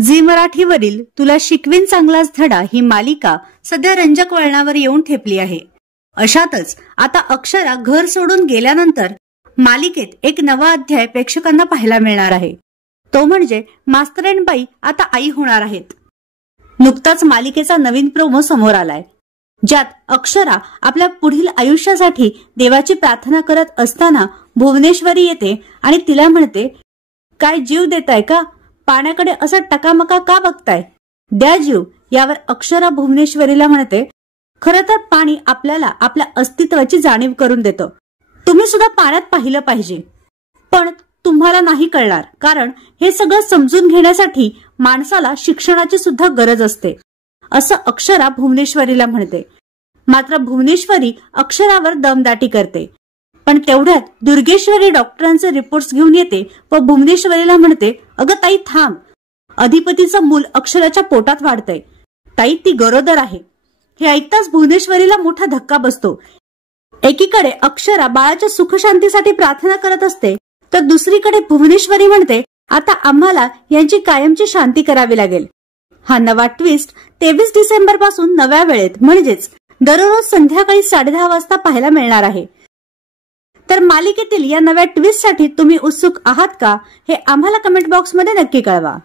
Zee मराठीवरील तुला शिकवीन चांगलाच धडा ही मालिका सध्या रंजक वळणावर येऊन ठेपली आहे. अशातच आता अक्षरा घर सोडून गेल्यानंतर मालिकेत एक नवा अध्याय प्रेक्षकांना पाहायला मिळणार आहे. तो म्हणजे मास्तराणबाई आता आई होणार आहेत. नुकताच मालिकेचा नवीन प्रोमो समोर आलाय, ज्यात अक्षरा आपल्या पुढील आयुष्यासाठी देवाची प्रार्थना करत असताना भुवनेश्वरी येते आणि तिला म्हणते, काय जीव देताय का? पाण्याकडे असं टकामका का बघताय? द्या जीव. यावर अक्षरा भुवनेश्वरीला म्हणते, खरं तर पाणी आपल्याला आपल्या अस्तित्वाची जाणीव करून देतं. तुम्ही सुद्धा पाण्यात पाहिलं पाहिजे. पण तुम्हाला नाही कळणार, कारण हे सगळं समजून घेण्यासाठी माणसाला शिक्षणाची सुद्धा गरज असते, असं अक्षरा भुवनेश्वरीला म्हणते. मात्र भुवनेश्वरी अक्षरावर दमदाटी करते. पण तेवढ्यात दुर्गेश्वरी डॉक्टरांचे रिपोर्ट्स घेऊन येते व भुवनेश्वरीला म्हणते, अगं ताई थांब, अधिपतीचं मूल अक्षराच्या पोटात वाढतंय. ताई ती गरोदर आहे. हे ऐकताच भुवनेश्वरीला मोठा धक्का बसतो. एकीकडे अक्षरा बाळाच्या सुखशांतीसाठी प्रार्थना करत असते, तर दुसरीकडे भुवनेश्वरी म्हणते, आता आम्हाला यांची कायमची शांती करावी लागेल. हा नवा ट्विस्ट 23 डिसेंबर पासून नव्या वेळेत म्हणजेच दररोज संध्याकाळी 10:30 वाजता पाहायला मिळणार आहे. तर मालिकेतील या नव्या ट्विस्टसाठी तुम्ही उत्सुक आहात का? हे आम्हाला कमेंट बॉक्समध्ये नक्की कळवा.